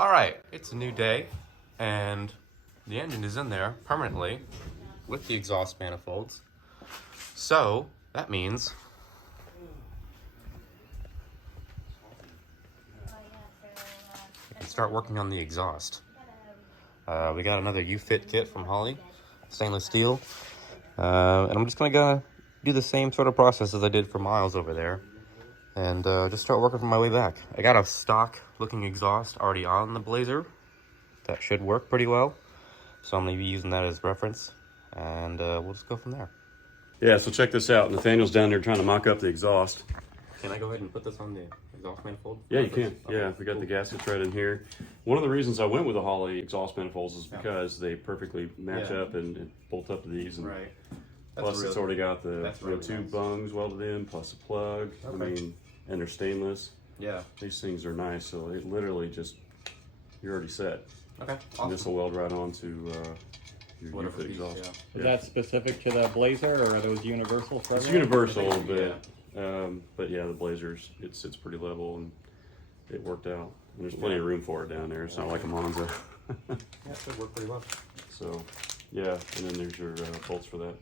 Alright, it's a new day, and the engine is in there permanently with the exhaust manifolds. So, that means I can start working on the exhaust. We got another U-fit kit from Holly, stainless steel. And I'm just gonna do the same sort of process as I did for Miles over there. And just start working my way back. I got a stock looking exhaust already on the Blazer. That should work pretty well. So I'm gonna be using that as reference. And we'll just go from there. Yeah, so check this out. Nathaniel's down there trying to mock up the exhaust. Can I go ahead and put this on the exhaust manifold? Yeah, you can. Okay. Yeah, we got the gaskets right in here. One of the reasons I went with the Holly exhaust manifolds is because they perfectly match up and bolt up to these. And right. Plus, it's already got the two bungs welded in, plus a plug. Okay. I mean, and they're stainless. Yeah. These things are nice, so it literally just, you're already set. Okay. Awesome. And this will weld right onto your U-fit exhaust. Yeah. Is that specific to the Blazer, or are those universal for everyone? It's universal, but yeah, the Blazers, it sits pretty level, and it worked out. And there's plenty of room for it down there. It's not like a Monza. Yeah, it should work pretty well. So, yeah, and then there's your bolts for that.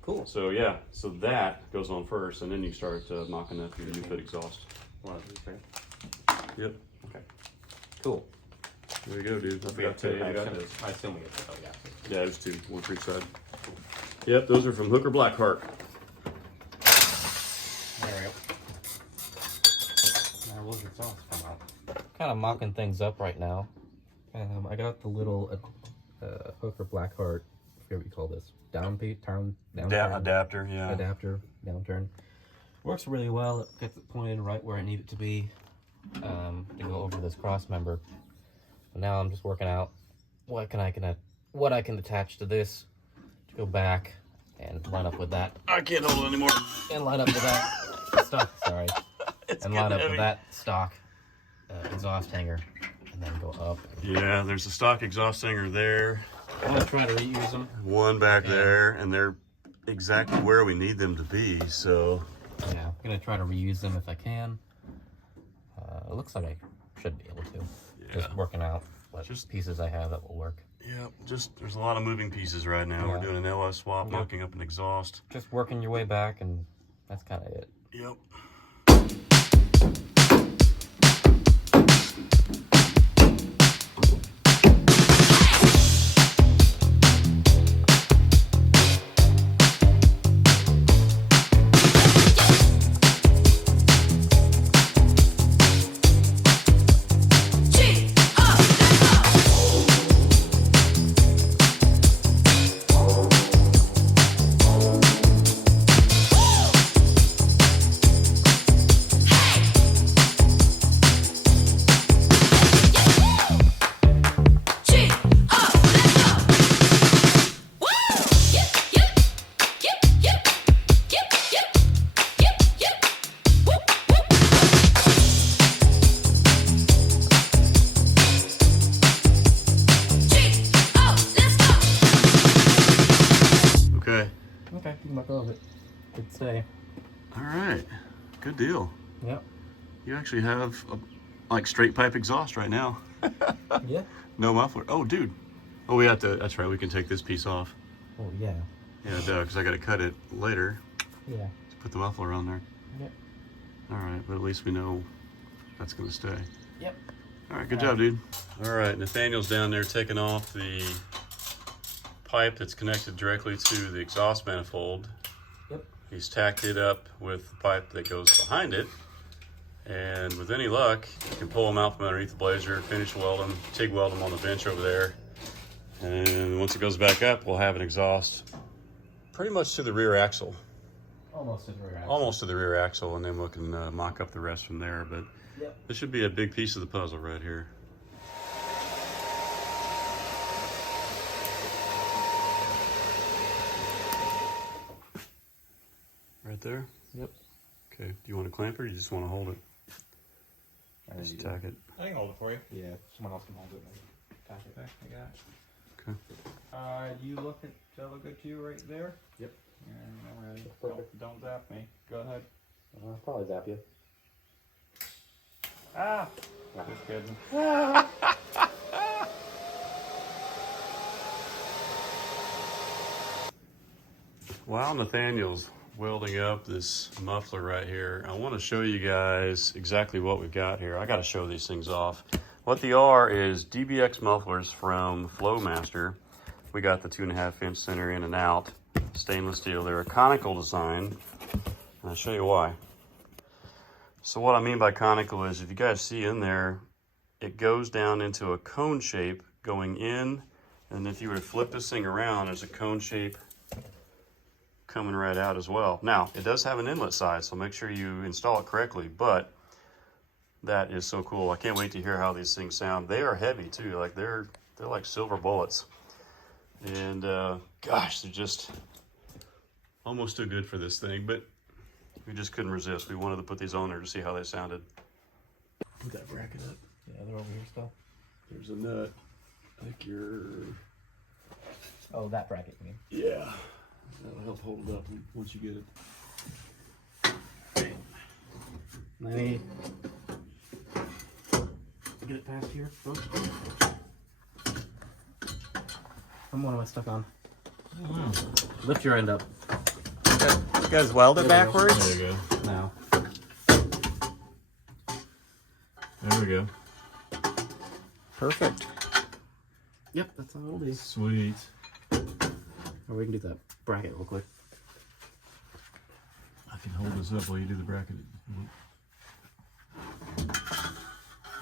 Cool. So yeah, so that goes on first, and then you start mocking up your U-fit exhaust. One of these, right? Yep. Okay. Cool. There you go, dude. I assume we get to. Oh, yeah. Yeah, there's two, one for each side. Yep, those are from Hooker Blackheart. There we go. Now we'll get sauce come out. Kind of mocking things up right now. I got the little Hooker Blackheart. I forget what you call this. Downturn. Adapter, yeah. Adapter, downturn. Works really well. It gets it pointed right where I need it to be to go over this cross member. But now I'm just working out what I can attach to this to go back and line up with that. I can't hold it anymore. And line up with that stock. Sorry. And line up with that stock exhaust hanger, and then go up. Yeah, there's a stock exhaust hanger there. I'm gonna try to reuse them. One back there, and they're exactly where we need them to be. So yeah, I'm gonna try to reuse them if I can. It looks like I should be able to. Yeah. Just working out what pieces I have that will work. Yeah, there's a lot of moving pieces right now. Yeah. We're doing an LS swap, mocking up an exhaust. Just working your way back, and that's kind of it. Yep. Okay, you can muck of it. Good say. All right, good deal. Yep. You actually have like straight pipe exhaust right now. Yeah. No muffler. Oh, dude. Oh, we have to. That's right. We can take this piece off. Oh yeah. Yeah, because I got to cut it later. Yeah. To put the muffler on there. Yep. All right, but at least we know that's gonna stay. Yep. All right, good job, dude. All right, Nathaniel's down there taking off the pipe that's connected directly to the exhaust manifold. Yep. He's tacked it up with the pipe that goes behind it. And with any luck, you can pull them out from underneath the Blazer, finish weld them, TIG weld them on the bench over there. And once it goes back up, we'll have an exhaust pretty much to the rear axle. Almost to the rear axle. Almost to the rear axle, and then we can mock up the rest from there. But this should be a big piece of the puzzle right here. Right there? Yep. Okay. Do you want to clamp it, or you just want to hold it? Just tack it. I can hold it for you. Yeah, someone else can hold it. Tack it. Okay, I got it. Okay. Do you look good to you right there? Yep. Yeah, I'm ready. Perfect. Don't zap me. Go ahead. I'll probably zap you. Ah! Just kidding. While Nathaniel's welding up this muffler right here, I want to show you guys exactly what we've got here. I got to show these things off. What they are is DBX mufflers from Flowmaster. We got the 2.5 inch center in and out, stainless steel. They're a conical design, and I'll show you why. So what I mean by conical is, if you guys see in there, it goes down into a cone shape going in, and if you were to flip this thing around, there's a cone shape coming right out as well. Now, it does have an inlet side, so make sure you install it correctly, but that is so cool. I can't wait to hear how these things sound. They are heavy too, like they're like silver bullets. And gosh, they're just almost too good for this thing, but we just couldn't resist. We wanted to put these on there to see how they sounded. Put that bracket up. Yeah, they're over here still. There's a nut. I think you're... Oh, that bracket, you mean? Yeah. That'll help hold it up once you get it. Let me get it past here. Oh. What am I stuck on? Lift your end up. You guys weld it backwards? There you go. Now. There we go. Perfect. Yep, that's how it'll be. Sweet. Or we can do that bracket real quick. I can hold this up while you do the bracket.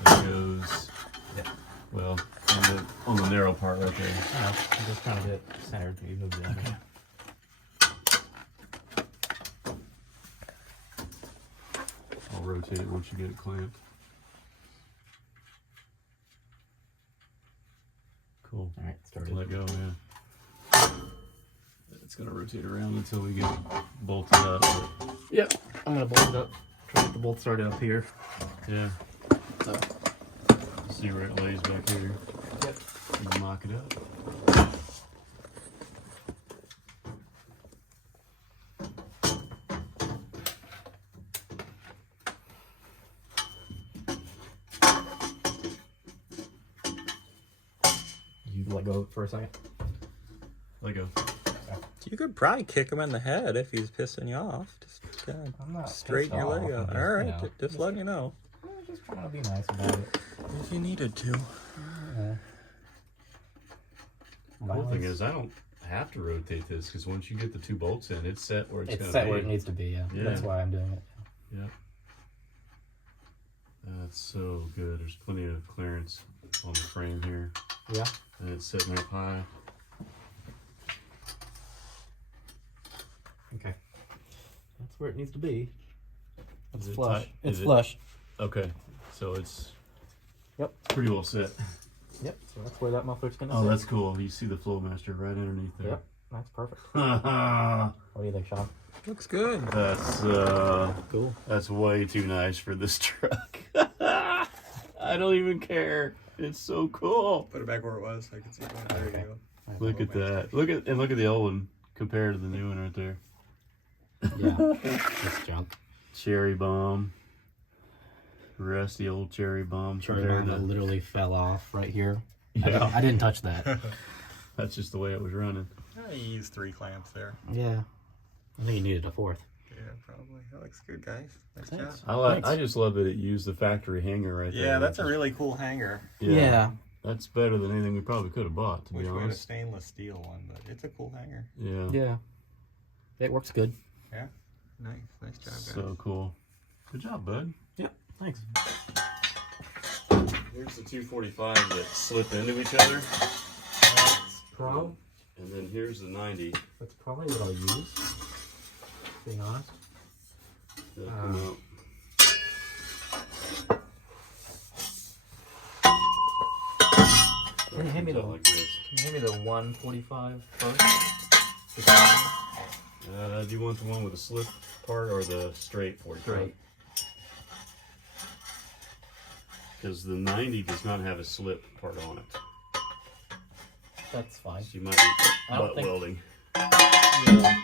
There goes. Yeah. Well, on the narrow part right there. I'm just trying to get it centered. You move the other. I'll rotate it once you get it clamped. Cool. All right, start it. Let go, yeah. It's gonna rotate around until we get it bolted up. But Yep, I'm gonna bolt it up. Try to get the bolt started up here. yeah. So. See where it lays back here. Yep. You can mock it up. You let go for a second. Let go. You could probably kick him in the head if he's pissing you off. Just kind I'm not of straighten your leg out. All right, just letting you know. I'm just trying to be nice about it. If you needed to. Yeah. The cool thing is I don't have to rotate this because once you get the two bolts in, it's set where it's going to be. It's set where it needs to be, yeah. Yeah. That's why I'm doing it. Yeah. That's so good. There's plenty of clearance on the frame here. Yeah. And it's sitting up high. Okay. That's where it needs to be. It's Is it flush. tight? It's Is it- flush. Okay. So it's Yep. pretty well set. Yep. So that's where that muffler's gonna Oh, sit. that's cool. You see the Flowmaster right underneath there. Yep. That's perfect. That's What do you think, Sean? Looks good. Cool. That's way too nice for this truck. I don't even care. It's so cool. Put it back where it was so I can see it. There you go. Look at that. Look at the old one compared to the new one right there. Yeah. It's junk. Cherry bomb. Rusty old cherry bomb. Cherry compared bomb that to- literally fell off right here. Yeah. I didn't touch that. That's just the way it was running. You used 3 clamps there. Yeah. I think you needed a fourth. Yeah, probably. That looks good, guys. Nice Thanks. job. I just love that it used the factory hanger right there. Yeah, that's a really cool hanger. Yeah. That's better than anything we probably could have bought, to Wish be we had a honest. stainless steel one, but it's a cool hanger. Yeah. Yeah. It works good. Yeah. Nice job, guys. So cool. Good job, bud. Yep. Thanks. Here's the 245s that slip into each other. And then here's the 90 That's probably what I'll use. Being honest. that come out. Can you hand me Comes the out like this. Can you hand me the 145 first? Do you want the one with the slip part or the straight 45? Straight. Because the 90 does not have a slip part on it. That's fine. So you might be I don't butt think- welding. Yeah. Okay,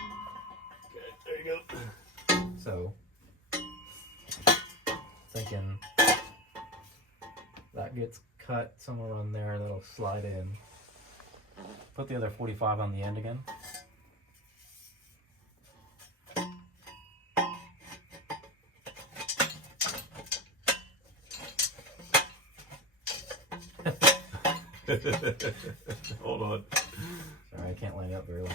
there you go. So, thinking That gets cut somewhere on there, that'll slide in. Put the other 45 on the end again. Hold on. Sorry, I can't line it up very well.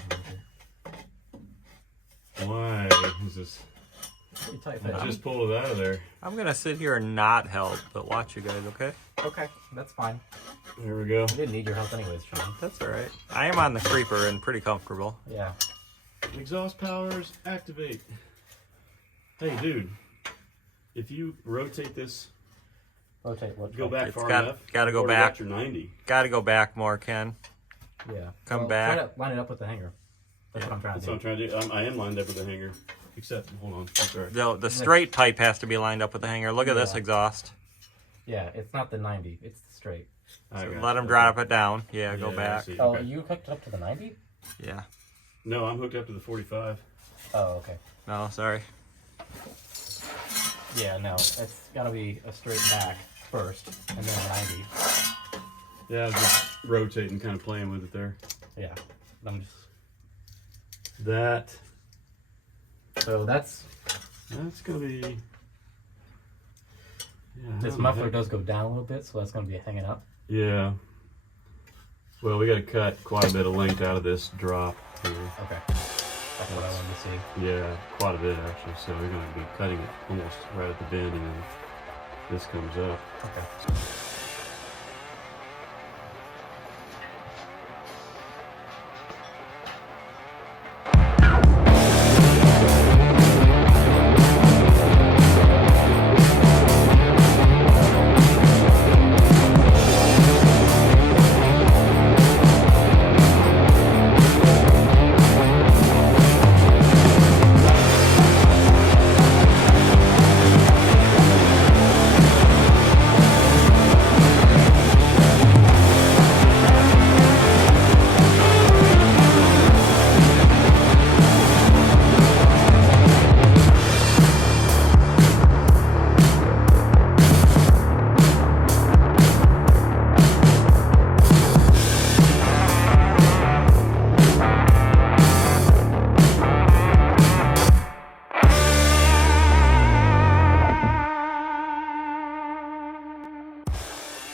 Why is this? Pretty tight fit. I just pulled it out of there. I'm gonna sit here and not help, but watch you guys, okay? Okay, that's fine. Here we go. I didn't need your help anyways, Sean. That's all right. I am on the creeper and pretty comfortable. Yeah. Exhaust powers activate. Hey, dude. If you rotate this, Rotate what? go back It's far got- enough. gotta go you've already back. got your 90. Got to go back more, Ken. Yeah. Come back. Try to line it up with the hanger. That's what I'm trying That's to what do. I'm trying to do. I am lined up with the hanger. Except, hold on. That's all right. The straight pipe has to be lined up with the hanger. Look at this Yeah. exhaust. Yeah, it's not the 90, it's the straight. I got Let it. him drop it down. Yeah, go Yeah, I back. see. Oh, Okay. you hooked it up to the 90? Yeah. No, I'm hooked up to the 45. Oh, okay. No, sorry. Yeah, no, it's got to be a straight back first, and then a 90. Yeah, I was just rotating, kind of playing with it there. Yeah, I'm just. That, So that's gonna be. Yeah, this how the muffler heck- does go down a little bit, so that's going to be hanging up. Yeah. Well, we got to cut quite a bit of length out of this drop here. Okay, that's what I wanted to see. Yeah, quite a bit actually. So we're going to be cutting it almost right at the bend, and then this comes up. Okay.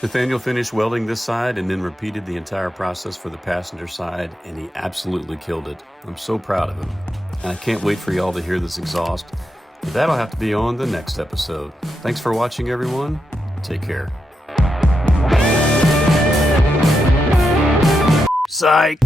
Nathaniel finished welding this side and then repeated the entire process for the passenger side, and he absolutely killed it. I'm so proud of him. And I can't wait for y'all to hear this exhaust, but that'll have to be on the next episode. Thanks for watching, everyone. Take care. Psych!